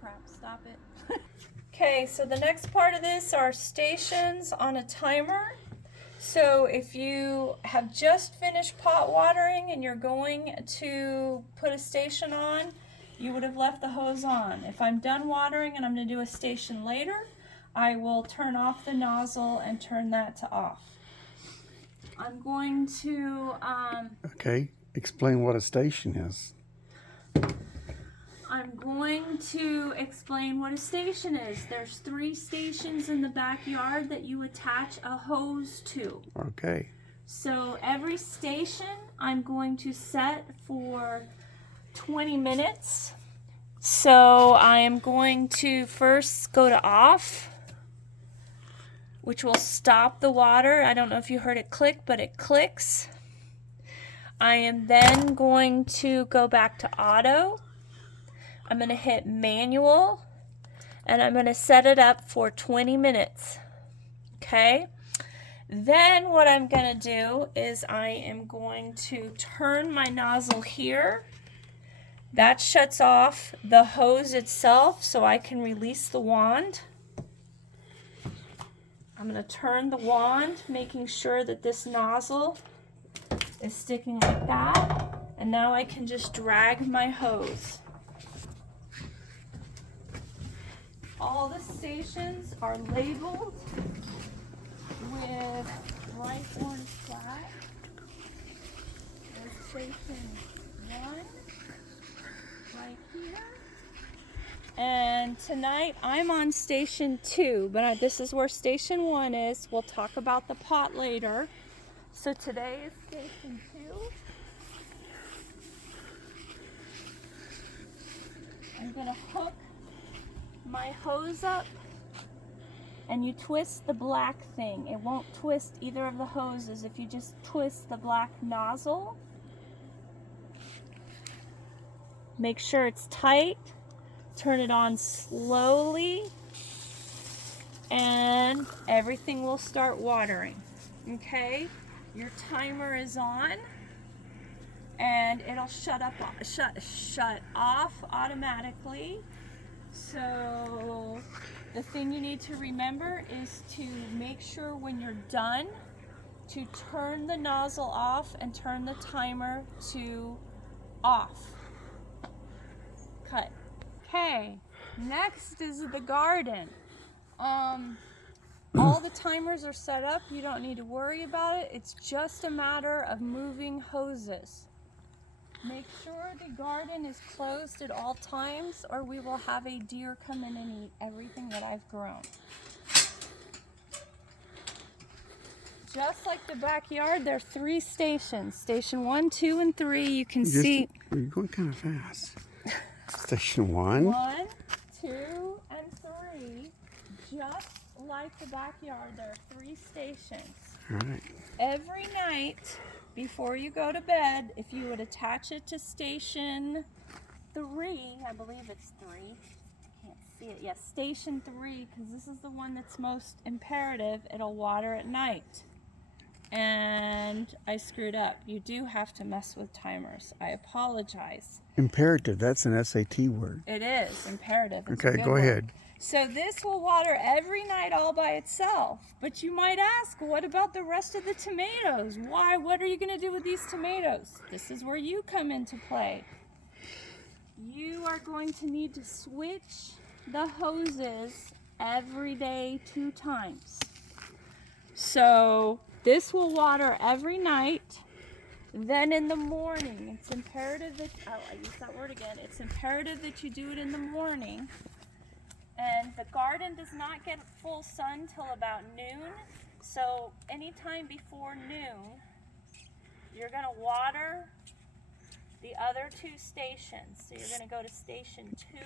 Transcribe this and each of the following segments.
crap, stop it. Okay, so the next part of this are stations on a timer. So if you have just finished pot watering and you're going to put a station on, you would have left the hose on. If I'm done watering and I'm going to do a station later, I will turn off the nozzle and turn that to off. I'm going to Okay, explain what a station is. I'm going to explain what a station is. There's 3 stations in the backyard that you attach a hose to. Okay. So every station I'm going to set for 20 minutes. So I am going to first go to off, which will stop the water. I don't know if you heard it click, but it clicks. I am then going to go back to auto. I'm going to hit manual, and I'm going to set it up for 20 minutes. Okay? Then what I'm going to do is I am going to turn my nozzle here. That shuts off the hose itself so I can release the wand. I'm going to turn the wand, making sure that this nozzle is sticking like that. And now I can just drag my hose. All the stations are labeled with bright orange flag. There's station 1 right here. And tonight I'm on station 2, but this is where station 1 is. We'll talk about the pot later. So today is station 2. I'm going to hook my hose up, and you twist the black thing. It won't twist either of the hoses if you just twist the black nozzle. Make sure it's tight. Turn it on slowly, and everything will start watering. Okay? Your timer is on, and it'll shut off automatically. So the thing you need to remember is to make sure when you're done to turn the nozzle off and turn the timer to off. Cut. Okay, next is the garden. All the timers are set up. You don't need to worry about it. It's just a matter of moving hoses. Make sure the garden is closed at all times, or we will have a deer come in and eat everything that I've grown. Just like the backyard, there are 3 stations. Station 1, 2, and 3. You can see. You're going kind of fast. Station 1. 1, 2, and 3. Just like the backyard, there are 3 stations. All right. Every night, before you go to bed, if you would attach it to station 3, I believe it's 3. I can't see it. Yes, station 3, because this is the one that's most imperative. It'll water at night. And I screwed up. You do have to mess with timers. I apologize. Imperative, that's an SAT word. It is imperative. It's a Okay, good go word. ahead. So this will water every night all by itself. But you might ask, what about the rest of the tomatoes? Why? What are you going to do with these tomatoes? This is where you come into play. You are going to need to switch the hoses every day 2 times. So this will water every night. Then in the morning, it's imperative that, I use that word again, it's imperative that you do it in the morning. And the garden does not get full sun till about noon. So anytime before noon, you're going to water the other 2 stations. So you're going to go to station 2.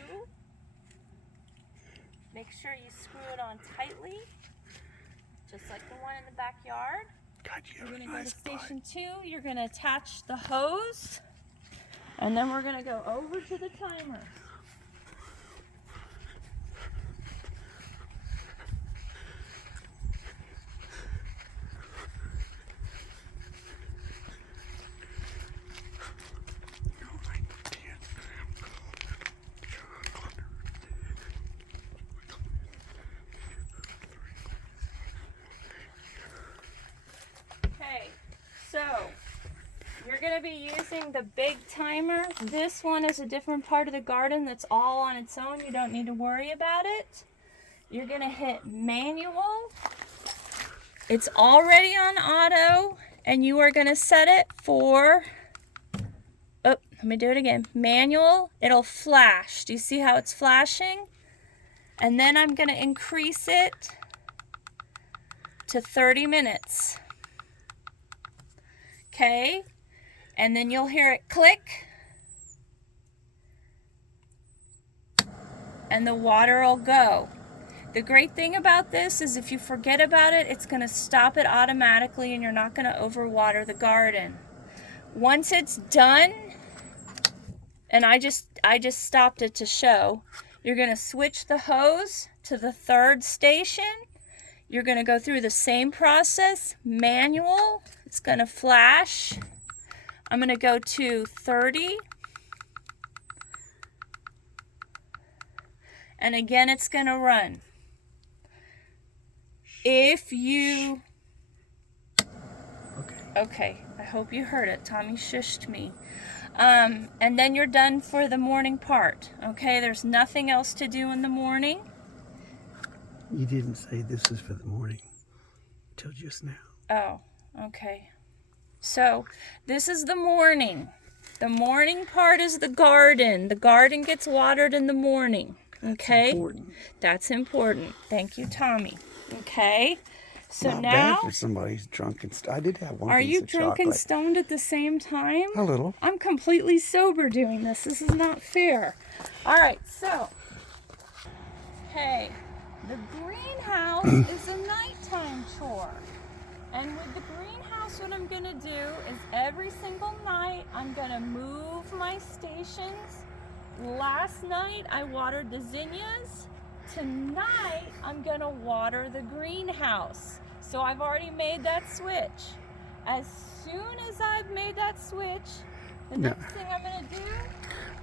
Make sure you screw it on tightly, just like the one in the backyard. God, You're going to go to station 2. You're going to attach the hose, and then we're going to go over to the timer. You're going to be using the big timer. This one is a different part of the garden that's all on its own. You don't need to worry about it. You're going to hit manual. It's already on auto, and you are going to set it for, oh, let me do it again. Manual, it'll flash. Do you see how it's flashing? And then I'm going to increase it to 30 minutes. Okay, and then you'll hear it click, and the water will go. The great thing about this is if you forget about it, it's going to stop it automatically and you're not going to overwater the garden. Once it's done, and I just stopped it to show, you're going to switch the hose to the third station. You're going to go through the same process, manual. It's going to flash. I'm going to go to 30. And again, it's going to run. If you... Okay, I hope you heard it. Tommy shushed me. And then you're done for the morning part. Okay, there's nothing else to do in the morning. You didn't say this is for the morning until just now. Oh, okay. So this is the morning. The morning part is the garden. The garden gets watered in the morning. Okay? That's important. That's important. Thank you, Tommy. Okay? So Not now... bad for somebody who's drunk and I did have one Are piece you of drunk and chocolate. stoned at the same time? A little. I'm completely sober doing this. This is not fair. All right, so... Okay. The greenhouse is a nighttime chore. And with the greenhouse, what I'm going to do is every single night, I'm going to move my stations. Last night, I watered the zinnias. Tonight, I'm going to water the greenhouse. So I've already made that switch. As soon as I've made that switch, the next thing I'm going to do...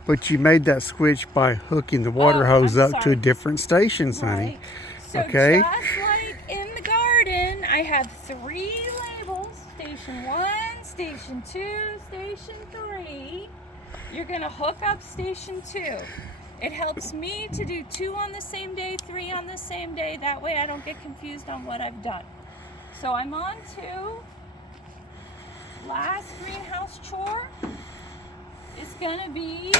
But you made that switch by hooking the water hose I'm up to sorry. a different station, Sonny. Right. So Okay. just like in the garden, I have 3 labels. Station 1, Station 2, Station 3. You're going to hook up Station 2. It helps me to do 2 on the same day, 3 on the same day. That way I don't get confused on what I've done. So I'm on to last greenhouse chore. Is going to be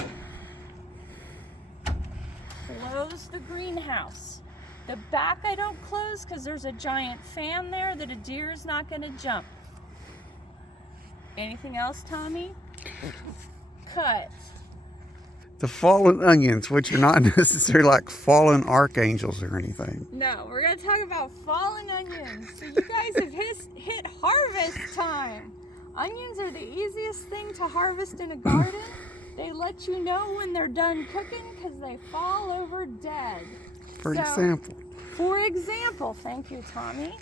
close the greenhouse. The back I don't close because there's a giant fan there that a deer is not going to jump. Anything else, Tommy? Cut. The fallen onions, which are not necessarily like fallen archangels or anything. No, we're going to talk about fallen onions. So you guys have hit harvest time. Onions are the easiest thing to harvest in a garden. They let you know when they're done cooking because they fall over dead. For example, thank you, Tommy.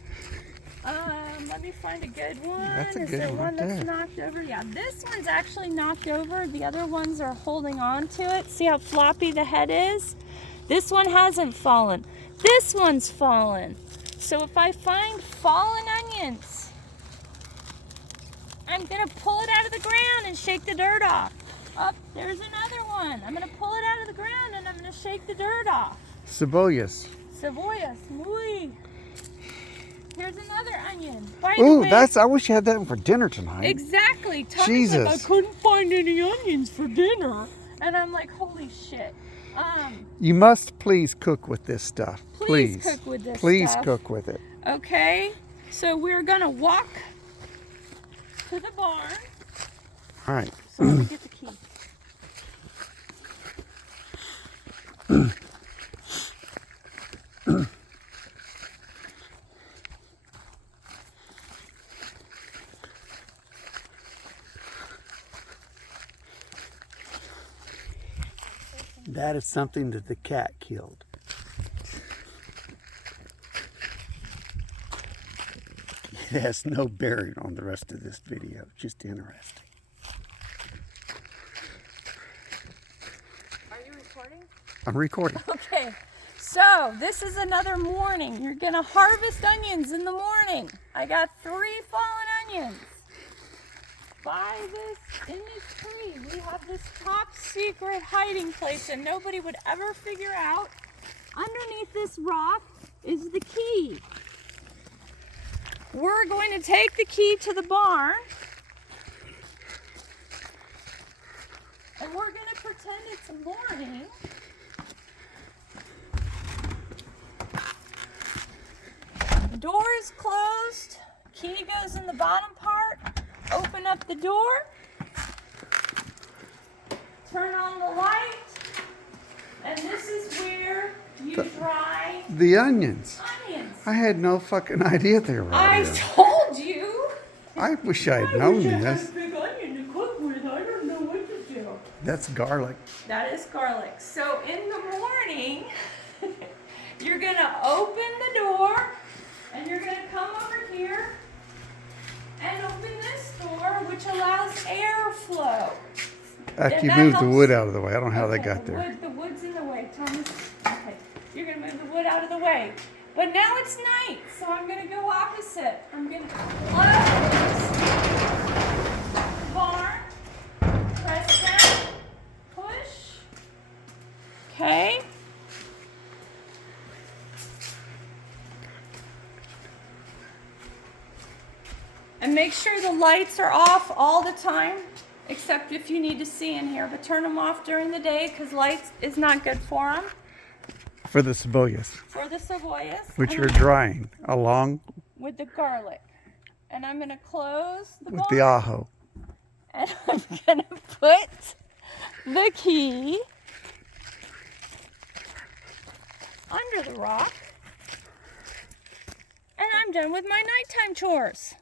Let me find a good one. That's a Is good there one one right that's there. knocked over? Yeah, this one's actually knocked over. The other ones are holding on to it. See how floppy the head is? This one hasn't fallen. This one's fallen. So if I find fallen onions, I'm going to pull it out of the ground and shake the dirt off. Oh, there's another one. I'm going to pull it out of the ground and I'm going to shake the dirt off. Cebollas. Cebollas, muy. Here's another onion. By the Ooh, way, I wish you had that for dinner tonight. exactly. Tommy's like, I Jesus. couldn't find any onions for dinner. And I'm like, holy shit. You must please cook with this stuff. Please cook with this Please stuff. cook with it. Okay, so we're gonna walk to the barn. All right. So let me get the key. That is something that the cat killed. It has no bearing on the rest of this video. Just interesting. Are you recording? I'm recording. Okay, so this is another morning. You're gonna harvest onions in the morning. I got 3 fallen onions. by this, in this tree, we have this top secret hiding place that nobody would ever figure out. Underneath this rock is the key. We're going to take the key to the barn, and we're going to pretend it's morning. The door is closed. Key goes in the bottom part. Open up the door. Turn on the light. And this is where you dry The onions. onions. I had no fucking idea they were I out here. told you. I wish I had known I had this. a big onion to cook with. I don't know what to do. That's garlic. That is garlic. So in the morning, you're going to open the door and you're going to come over here and open this door, which allows airflow. After you that move the helps- wood out of the way. I don't know how they Okay, got there. The wood's in the way, Thomas. Okay, you're gonna move the wood out of the way. But now it's night, so I'm gonna go opposite. I'm gonna close the barn, press down, push. Okay. And make sure the lights are off all the time, except if you need to see in here. But turn them off during the day because lights is not good for them, For the cebullas, for the cebollas. which And are drying along with the garlic. And I'm going to close the with the barn, ajo. and I'm going to put the key under the rock. And I'm done with my nighttime chores.